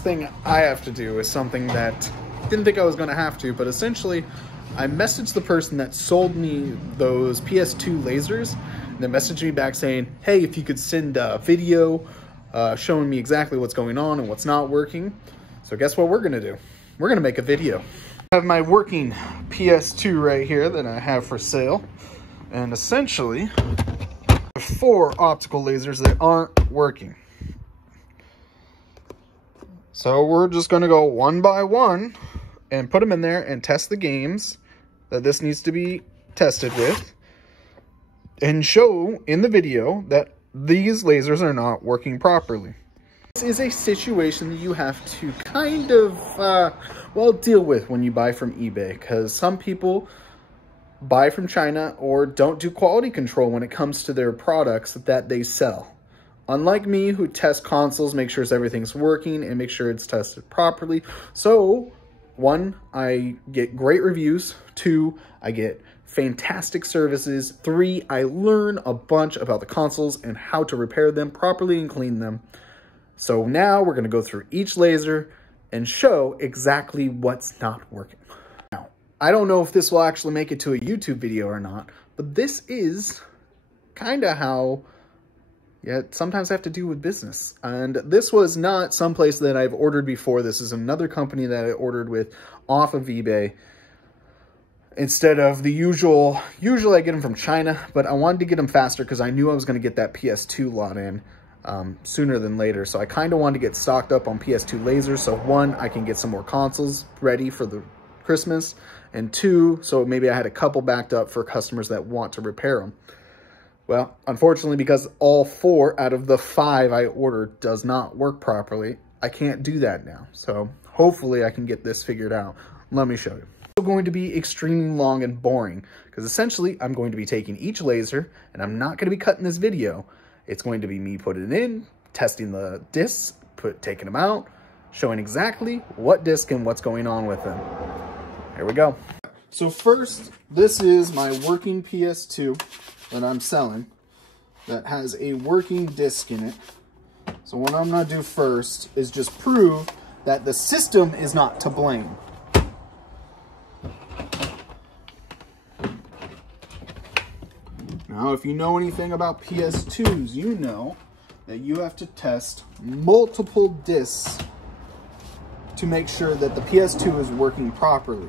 next thing I have to do is something that I didn't think I was going to have to, but essentially I messaged the person that sold me those PS2 lasers, and they messaged me back saying, hey, if you could send a video showing me exactly what's going on and what's not working. So guess what we're going to do? We're going to make a video. I have my working PS2 right here that I have for sale, and essentially 4 optical lasers that aren't working. So we're just going to go one by one and put them in there and test the games that this needs to be tested with, and show in the video that these lasers are not working properly. This is a situation that you have to kind of, well, deal with when you buy from eBay, because some people buy from China or don't do quality control when it comes to their products that they sell. Unlike me, who test consoles, make sure everything's working and make sure it's tested properly. So, 1, I get great reviews. 2, I get fantastic services. 3, I learn a bunch about the consoles and how to repair them properly and clean them. So now we're going to go through each laser and show exactly what's not working. Now, I don't know if this will actually make it to a YouTube video or not, but this is kind of how sometimes I have to do with business. And this was not someplace that I've ordered before. This is another company that I ordered with off of eBay. Instead of the usually I get them from China, but I wanted to get them faster because I knew I was going to get that PS2 lot in sooner than later. So I kind of wanted to get stocked up on PS2 lasers. So 1, I can get some more consoles ready for the Christmas. And 2, so maybe I had a couple backed up for customers that want to repair them. Well, unfortunately, because all 4 out of the 5 I ordered does not work properly, I can't do that now. So hopefully I can get this figured out. Let me show you. It's going to be extremely long and boring because essentially I'm going to be taking each laser, and I'm not going to be cutting this video. It's going to be me putting it in, testing the discs, taking them out, showing exactly what disc and what's going on with them. Here we go. So first, this is my working PS2 that I'm selling that has a working disc in it. So what I'm going to do first is just prove that the system is not to blame. Now, if you know anything about PS2s, you know that you have to test multiple discs to make sure that the PS2 is working properly.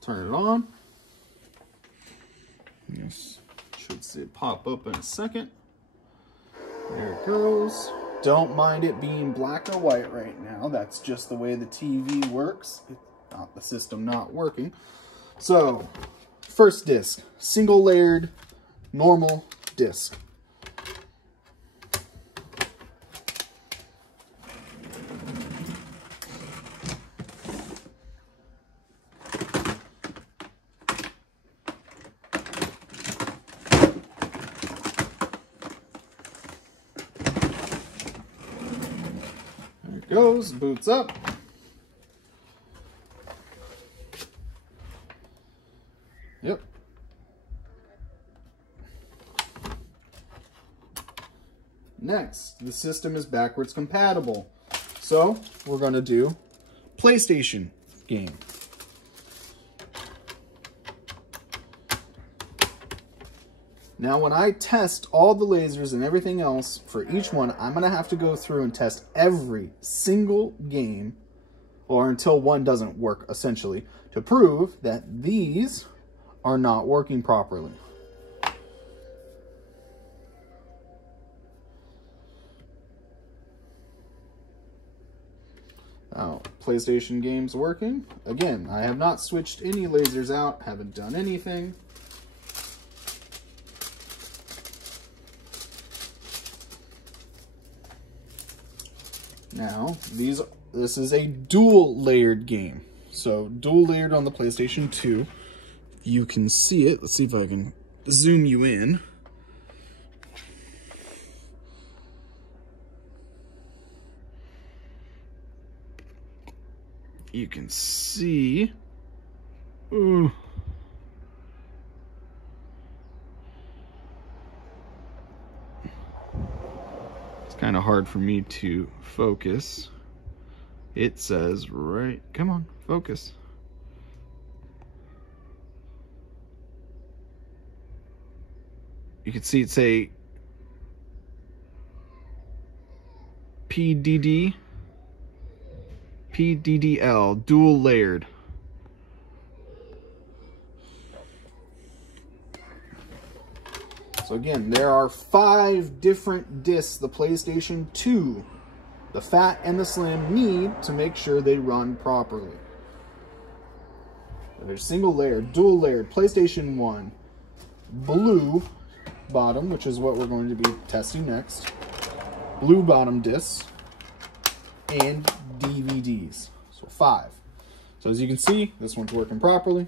Turn it on. Yes, should see it pop up in a second. There it goes. Don't mind it being black or white right now. That's just the way the TV works. It's not the system not working. So, first disc, single layered, normal disc. Goes, boots up. Yep. Next, the system is backwards compatible. So, we're going to do PlayStation game. Now, when I test all the lasers and everything else for each one, I'm going to have to go through and test every single game, or until one doesn't work, essentially, to prove that these are not working properly. Now, PlayStation games working. Again, I have not switched any lasers out, haven't done anything. Now, this is a dual layered game. So, dual layered on the PlayStation 2. You can see it. Let's see if I can zoom you in. You can see. Ooh. kind of hard for me to focus. It says right, come on, focus. You can see it say PDDL, dual layered. So again, there are 5 different discs the PlayStation 2, the Fat and the Slim, need to make sure they run properly. There's single layered, dual layered, PlayStation 1, blue bottom, which is what we're going to be testing next, blue bottom discs, and DVDs. So 5. So as you can see, this one's working properly.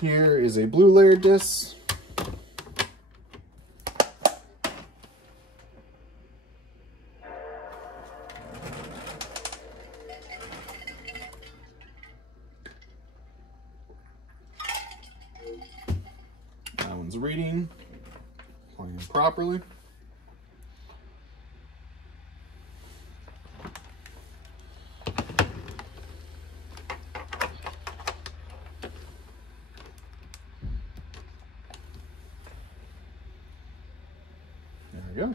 Here is a blue layered disc. That one's reading, playing properly. There we go.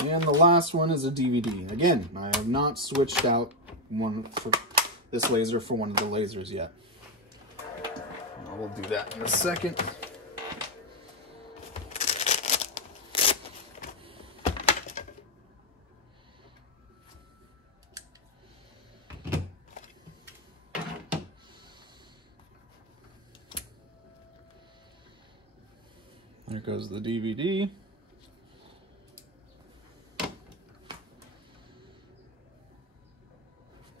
And the last one is a DVD. Again, I have not switched out one for this laser for one of the lasers yet. I will do that in a second. There goes the DVD.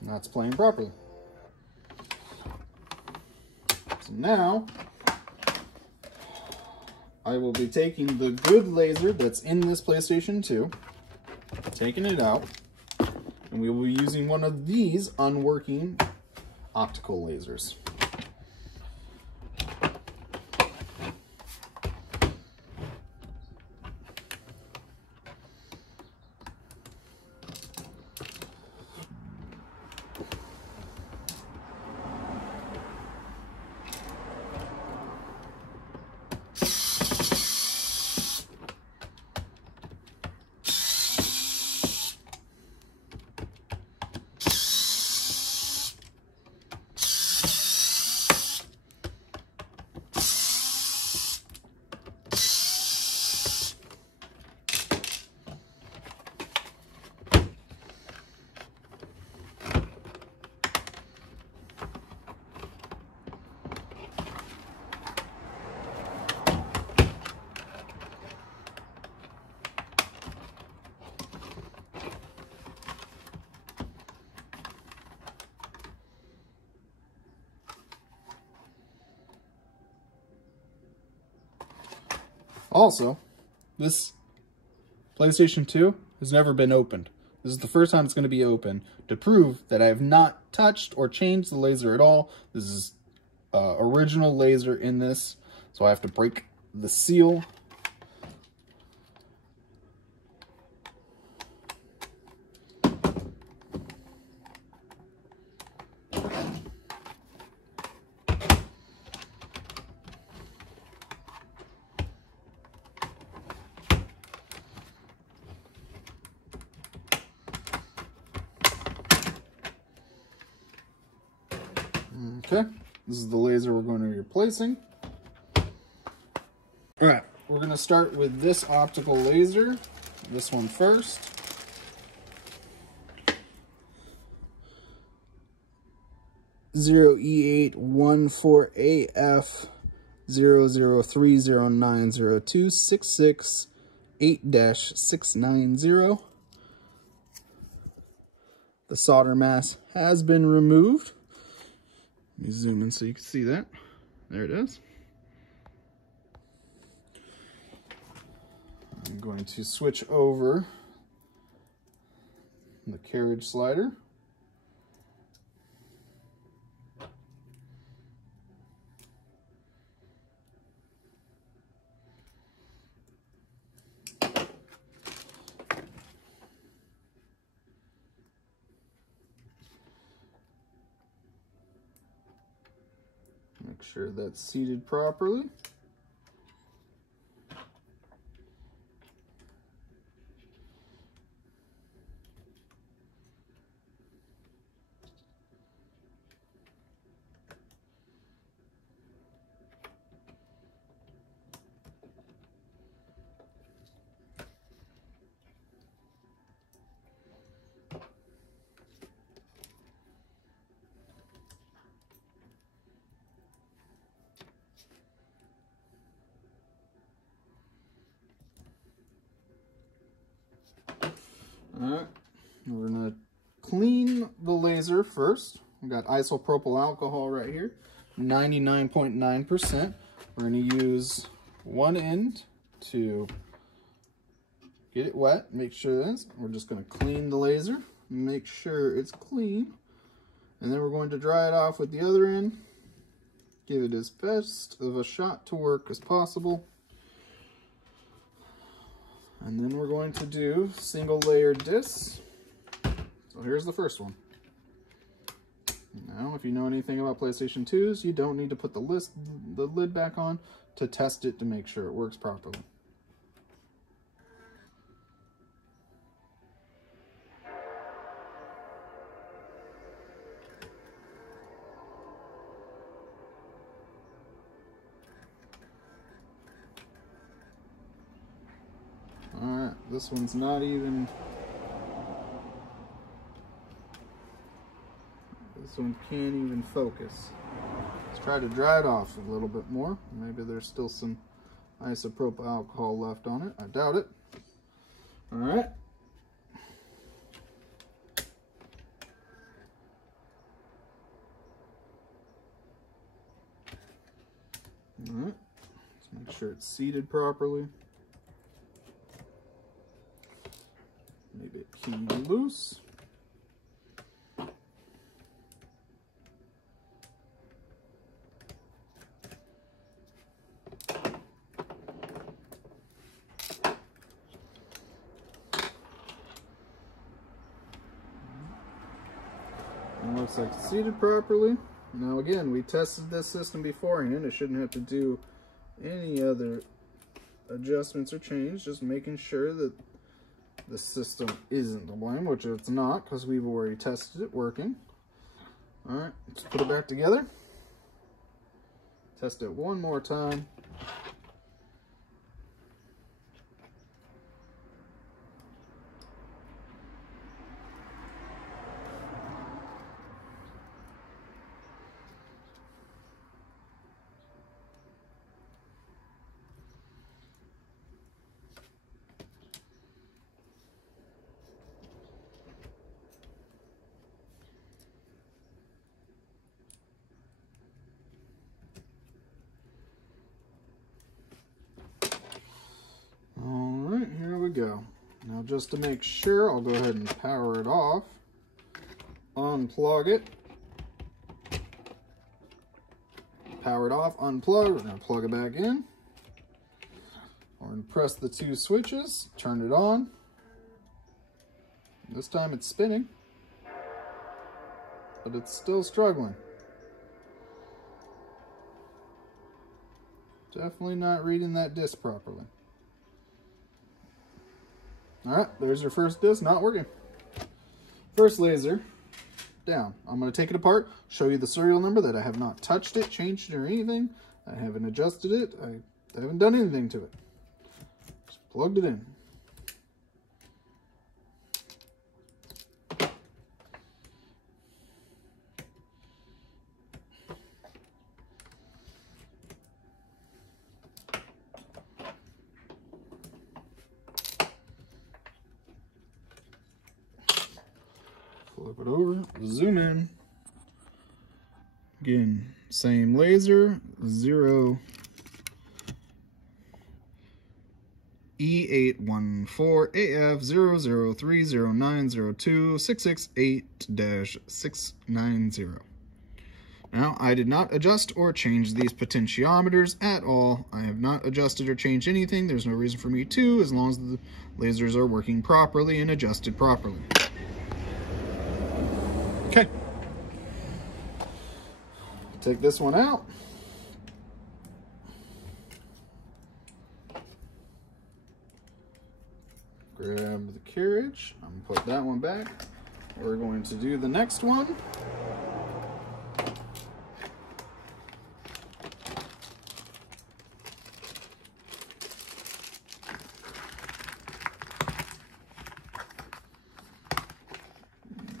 And that's playing properly. So now, I will be taking the good laser that's in this PlayStation 2, taking it out, and we will be using one of these unworking optical lasers. Also, this PlayStation 2 has never been opened. This is the first time it's going to be open to prove that I have not touched or changed the laser at all. This is original laser in this, so I have to break the seal. Okay, this is the laser we're going to be replacing. Alright, we're going to start with this optical laser, this one first. E814AF 003090266-8-690. The solder mask has been removed. Let me zoom in so you can see that. There it is. I'm going to switch over the carriage slider. Make sure that's seated properly. Alright, we're going to clean the laser first. We've got isopropyl alcohol right here, 99.9%. We're going to use one end to get it wet, make sure this. We're just going to clean the laser, make sure it's clean. And then we're going to dry it off with the other end. Give it as best of a shot to work as possible. And then we're going to do single layer discs. So here's the first one. Now, if you know anything about PlayStation 2s, you don't need to put the lid back on to test it to make sure it works properly. Alright, this one's not even... This one can't even focus. Let's try to dry it off a little bit more. Maybe there's still some isopropyl alcohol left on it. I doubt it. Alright. Alright. Let's make sure it's seated properly. Maybe it keyed loose. It looks like it's seated properly. Now again, we tested this system beforehand. It shouldn't have to do any other adjustments or change, just making sure that the system isn't to blame, which it's not because we've already tested it working. Alright, let's put it back together. Test it one more time. Alright, here we go. Now just to make sure, I'll go ahead and power it off. Unplug it. Power it off, unplug. We're going to plug it back in. We're going to press the two switches, turn it on. This time it's spinning, but it's still struggling. Definitely not reading that disc properly. Alright, there's your first disc not working. First laser down. I'm going to take it apart, show you the serial number that I have not touched it, changed it, or anything. I haven't adjusted it. I haven't done anything to it. Just plugged it in. Flip it over, zoom in. Again, same laser, 0 E814AF0030902668690. Now, I did not adjust or change these potentiometers at all. I have not adjusted or changed anything. There's no reason for me to, as long as the lasers are working properly and adjusted properly. Okay. Take this one out. Grab the carriage. I'm going to put that one back. We're going to do the next one.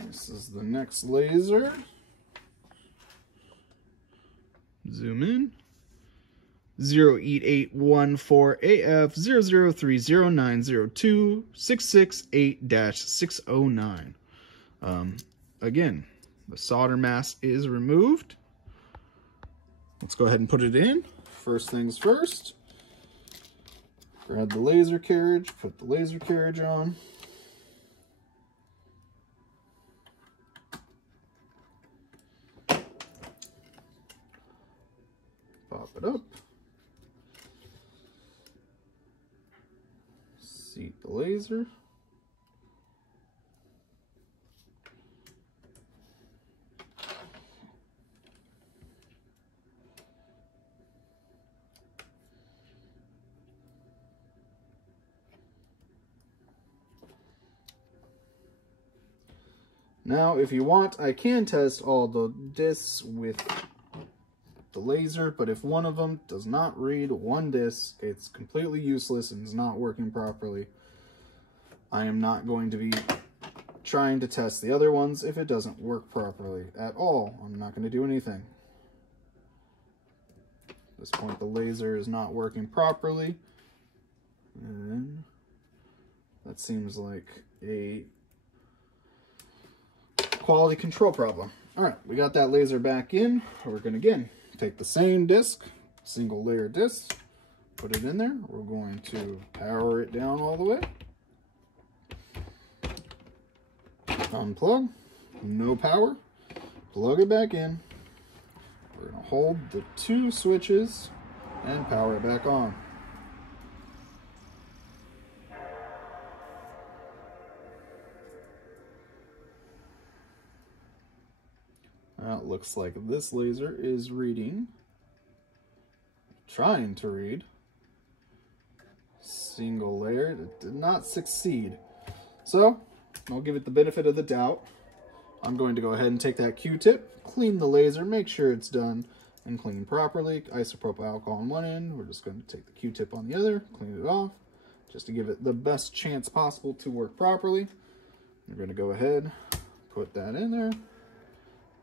This is the next laser. Zoom in. 08814AF0030902668608-609. Again, the solder mask is removed. Let's go ahead and put it in. First things first. Grab the laser carriage, put the laser carriage on. Pop it up. Seat the laser. Now, if you want, I can test all the discs with the laser, but if one of them does not read one disc, it's completely useless and is not working properly. I am not going to be trying to test the other ones if it doesn't work properly at all. I'm not going to do anything. At this point, the laser is not working properly. And that seems like a quality control problem. All right, we got that laser back in. We're going to, again, take the same disc, single layer disc, put it in there. We're going to power it down all the way. Unplug, no power, plug it back in. We're going to hold the two switches and power it back on. Now it looks like this laser is trying to read single layer. It did not succeed. So I'll give it the benefit of the doubt. I'm going to go ahead and take that Q-tip, clean the laser, make sure it's done and cleaned properly. Isopropyl alcohol on one end. We're just going to take the Q-tip on the other, clean it off, just to give it the best chance possible to work properly. We're going to go ahead, put that in there.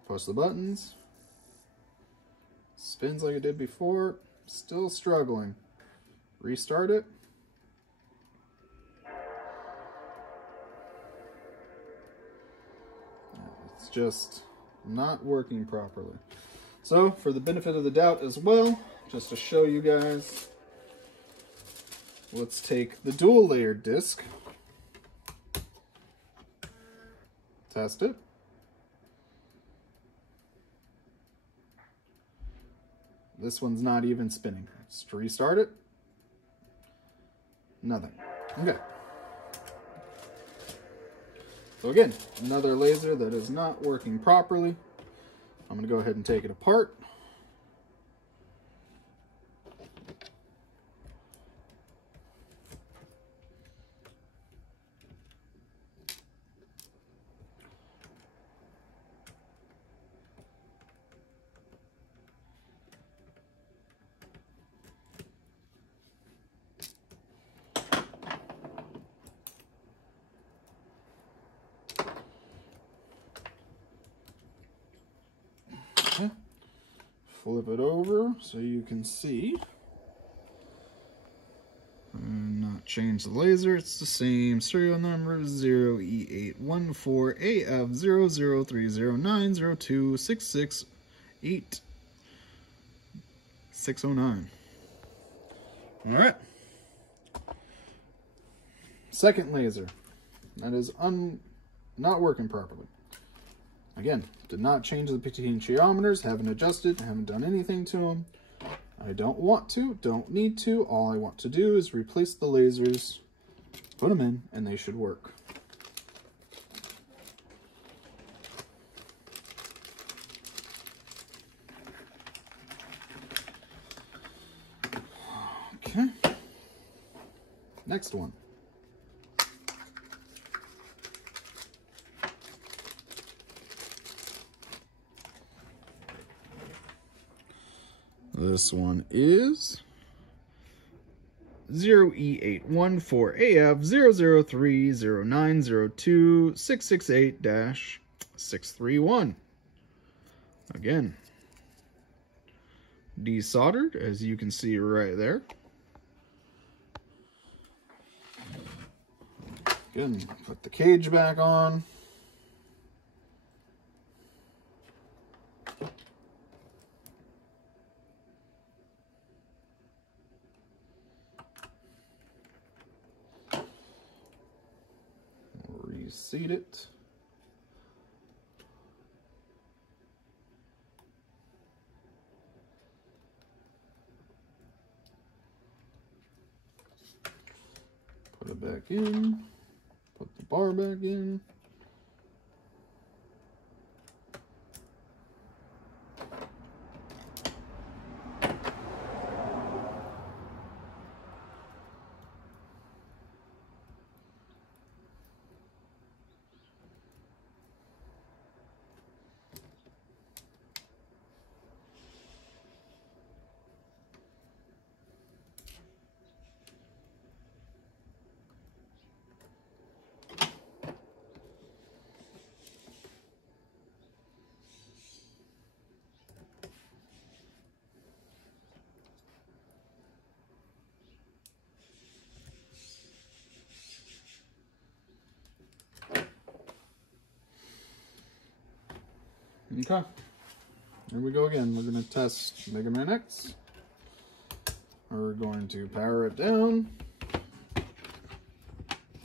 Push the buttons. Spins like it did before. Still struggling. Restart it. It's just not working properly. So, for the benefit of the doubt as well, just to show you guys, let's take the dual layered disc. Test it. This one's not even spinning. Just to restart it. Nothing. Okay. So again, another laser that is not working properly. I'm going to go ahead and take it apart. Flip it over so you can see. And not change the laser, it's the same serial number 0E814AF0030902668609. Alright. Second laser. That is not working properly. Again, did not change the potentiometers, haven't adjusted, haven't done anything to them. I don't want to, don't need to. All I want to do is replace the lasers, put them in, and they should work. Okay. Next one. This one is 0E8148F00309026668-631. Again, desoldered, as you can see right there. Again, put the cage back on. Reseat it. Put it back in. Put the bar back in. Okay, here we go again. We're going to test Mega Man X. We're going to power it down,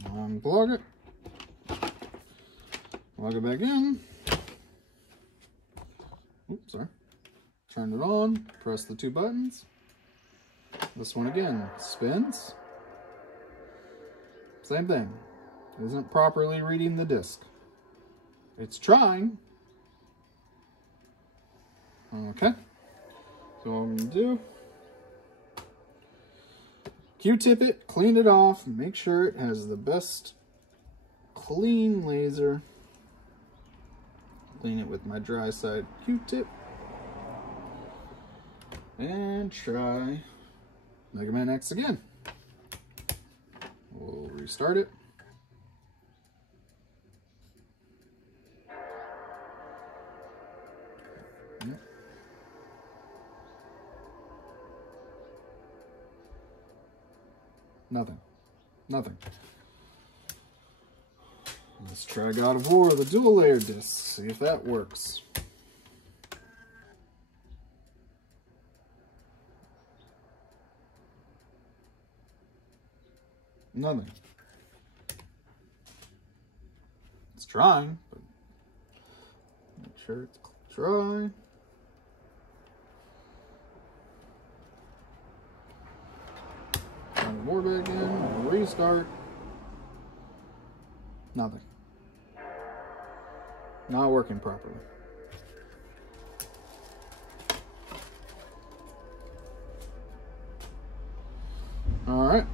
unplug it, plug it back in. Oops, sorry. Turn it on, press the two buttons. This one again spins. Same thing. It isn't properly reading the disc. It's trying. Okay, so what I'm going to do, Q-tip it, clean it off, make sure it has the best clean laser. Clean it with my dry side Q-tip. And try Mega Man X again. We'll restart it. Yep. Nothing. Let's try God of War, the dual layer disc, see if that works. Nothing. It's trying, but make sure it's dry. More back in, restart. Nothing. Not working properly. All right,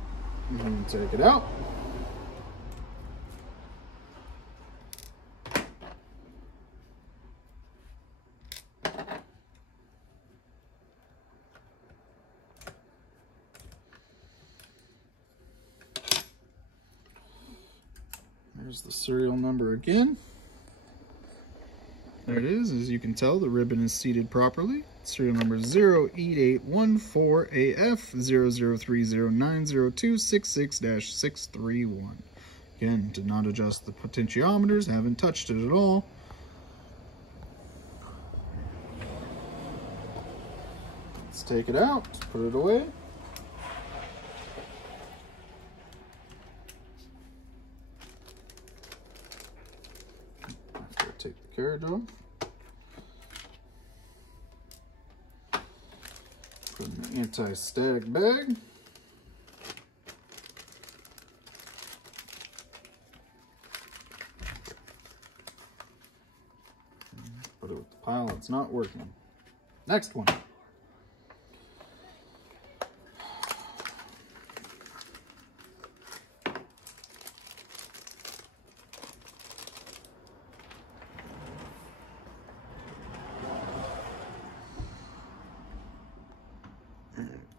I'm going to take it out. There's the serial number again. There it is. As you can tell, the ribbon is seated properly. Serial number 0E8148F003090266-631. Again, did not adjust the potentiometers, haven't touched it at all. Let's take it out, put it away. carriage off. Put in the anti-static bag. Put it with the pile that's not working. Next one.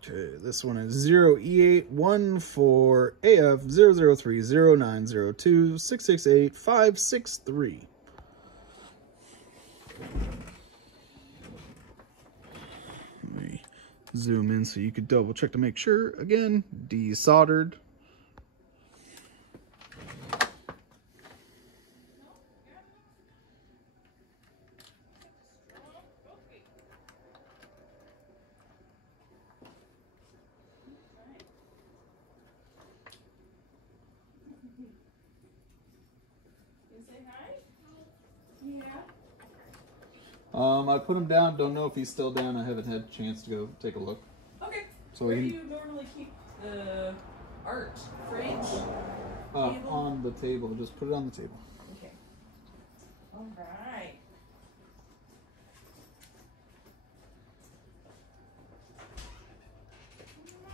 Okay, this one is 0E814AF0030902668563. Let me zoom in so you could double check to make sure. Again, desoldered. I put him down. Don't know if he's still down. I haven't had a chance to go take a look. Okay. So where do you normally keep the art? Fridge? On the table. Just put it on the table. Okay. All right. Nice.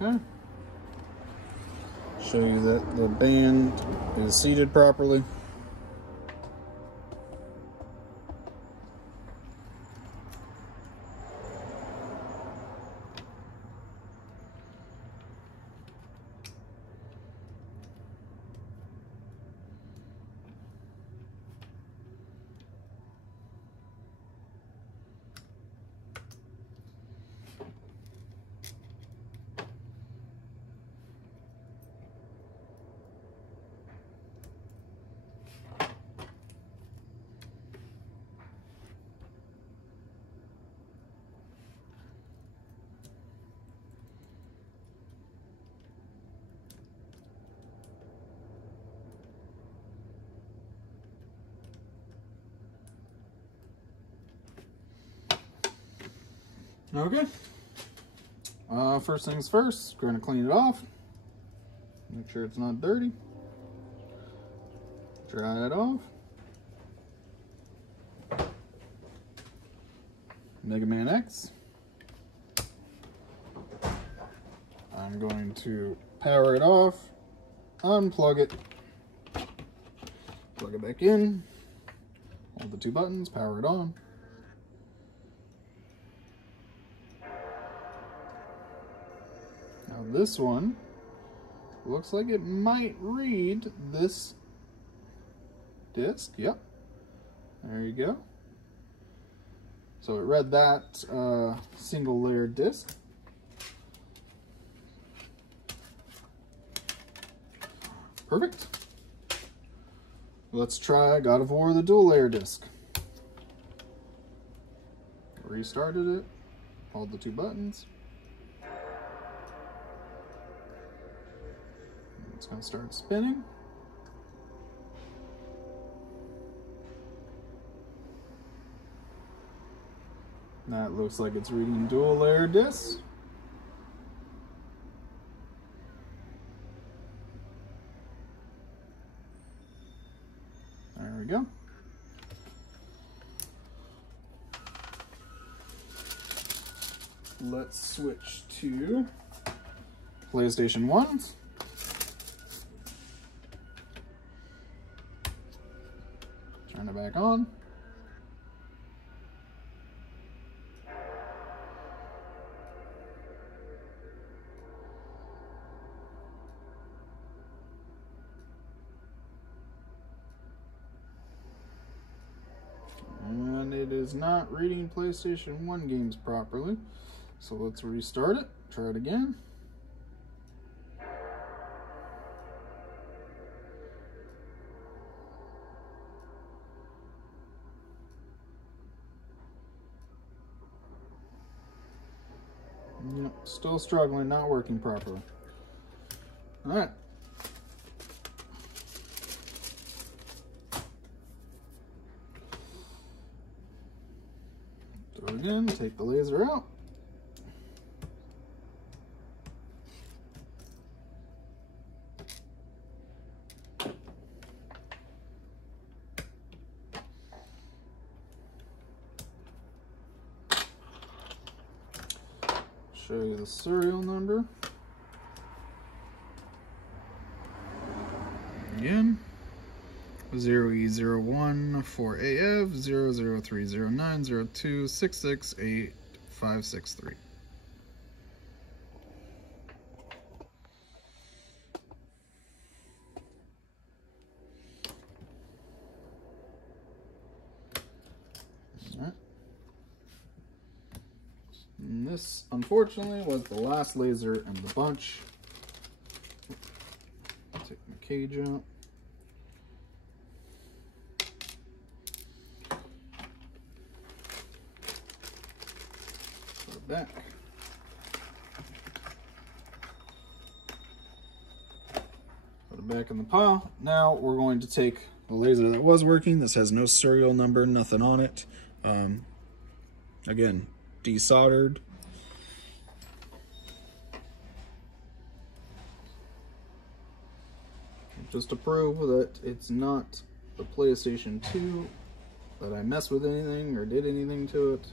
Okay. Show you that the band is seated properly. Okay. First things first, we're going to clean it off. Make sure it's not dirty. Dry it off. Mega Man X. I'm going to power it off, unplug it, plug it back in, hold the two buttons, power it on. Now this one looks like it might read this disc. Yep, there you go. So it read that single layer disc. Perfect. Let's try God of War, the dual layer disc. Restarted it, hold the two buttons. It's going to start spinning. That looks like it's reading dual layer discs. There we go. Let's switch to PlayStation 1. Turn it back on. is not reading PlayStation 1 games properly. So let's restart it, try it again. Yep, still struggling, not working properly. All right. Do it again, take the laser out. Show you the serial number. Again, 0E014AF 0030902668563. Alright. And this, unfortunately, was the last laser in the bunch. Take the cage out. Put it back. Put it back in the pile. Now we're going to take the laser that was working. This has no serial number, nothing on it. Again, desoldered. Just to prove that it's not the PlayStation 2, that I messed with anything or did anything to it.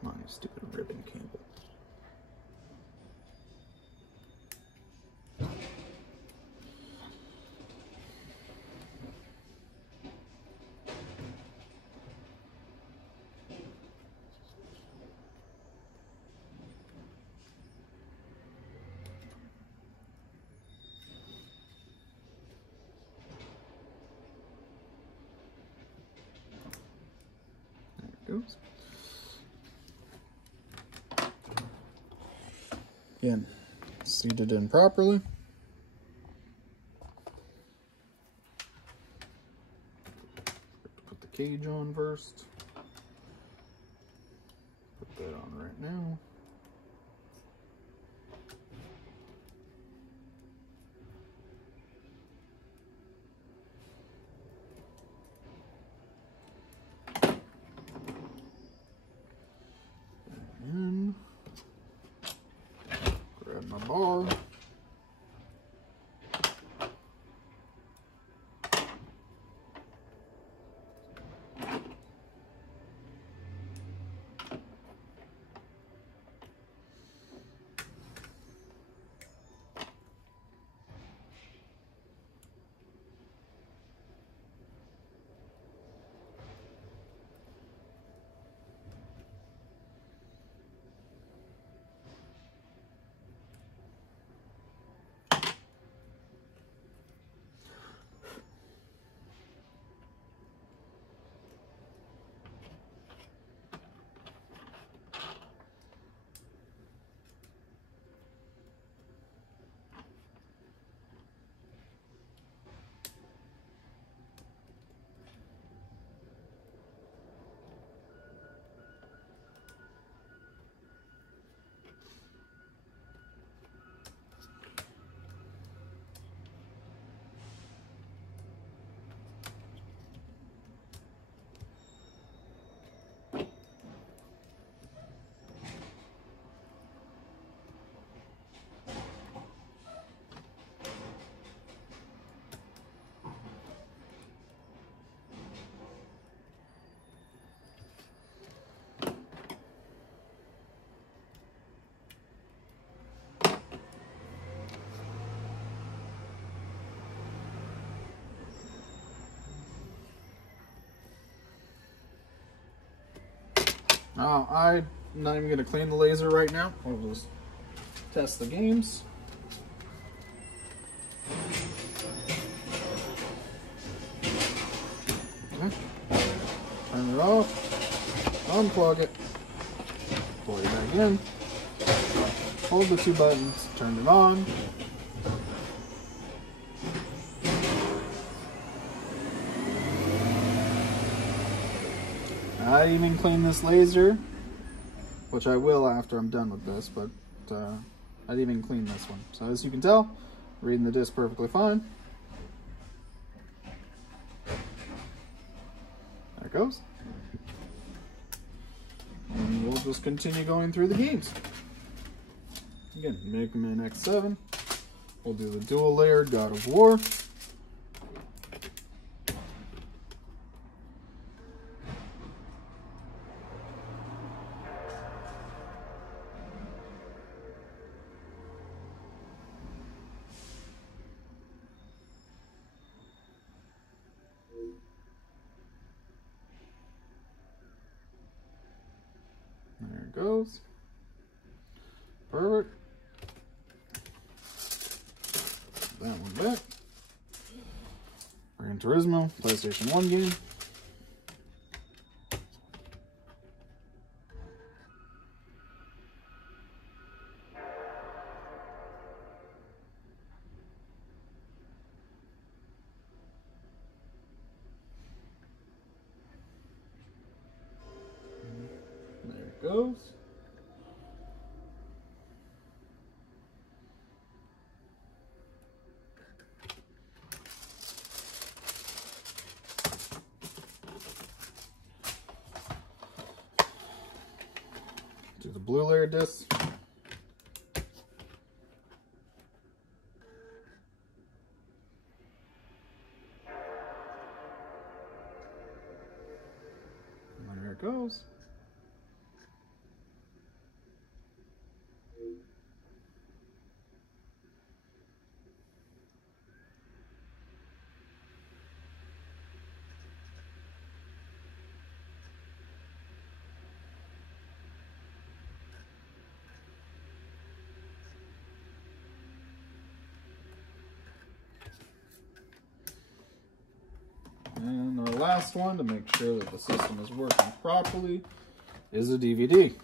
Come on, you stupid ribbon cable. There it goes. Again, seated in properly. Put the cage on first. Put that on right now. And grab my bar. Now, I'm not even going to clean the laser right now. We'll just test the games. Okay. Turn it off. Unplug it. Plug it back in. Hold the two buttons. Turn it on. I didn't even clean this laser, which I will after I'm done with this, but I didn't even clean this one. So as you can tell, reading the disc perfectly fine. There it goes. And we'll just continue going through the games. Again, Mega Man X7. We'll do the dual layered God of War. There it goes. Perfect. That one back. Gran Turismo, PlayStation 1 game. There it goes. Do the blue layer disc. And there it goes. And our last one, to make sure that the system is working properly, is a DVD.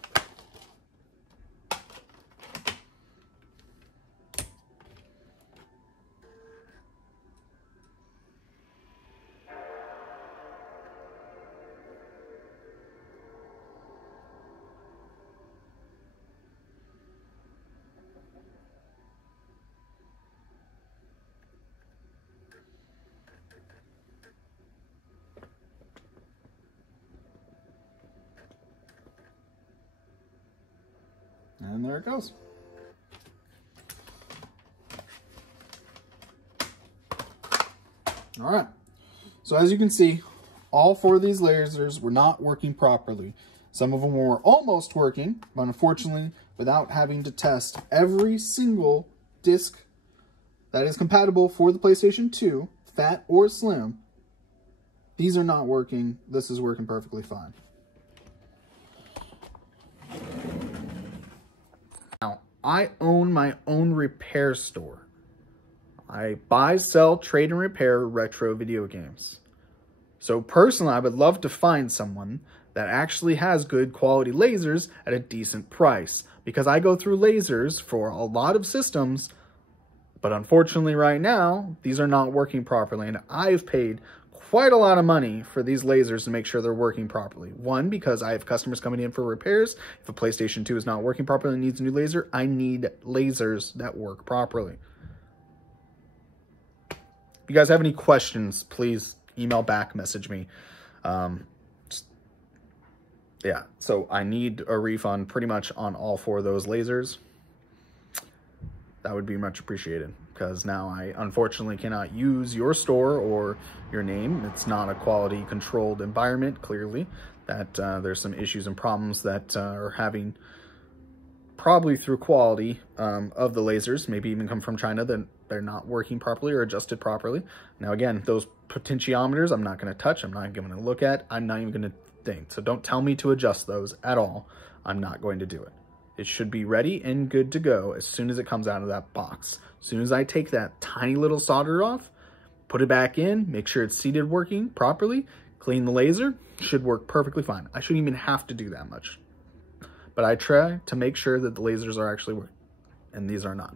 And there it goes. All right. So as you can see, all four of these lasers were not working properly. Some of them were almost working, but unfortunately, without having to test every single disc that is compatible for the PlayStation 2, fat or slim, these are not working. This is working perfectly fine. Now, I own my own repair store. I buy, sell, trade, and repair retro video games. So personally, I would love to find someone that actually has good quality lasers at a decent price, because I go through lasers for a lot of systems, but unfortunately right now, these are not working properly, and I've paid quite a lot of money for these lasers to make sure they're working properly. One, because I have customers coming in for repairs. If a PlayStation 2 is not working properly and needs a new laser, I need lasers that work properly. If you guys have any questions, please email back, message me. Yeah, so I need a refund pretty much on all four of those lasers. That would be much appreciated, because now I unfortunately cannot use your store or your name. It's not a quality controlled environment, clearly. That there's some issues and problems that are having, probably through quality of the lasers, maybe even come from China, that they're not working properly or adjusted properly. Now again, those potentiometers I'm not going to touch, I'm not going to look at, I'm not even going to thing. So don't tell me to adjust those at all. I'm not going to do it. It should be ready and good to go as soon as it comes out of that box. As soon as I take that tiny little solder off, put it back in, make sure it's seated working properly, clean the laser, should work perfectly fine. I shouldn't even have to do that much. But I try to make sure that the lasers are actually working, and these are not.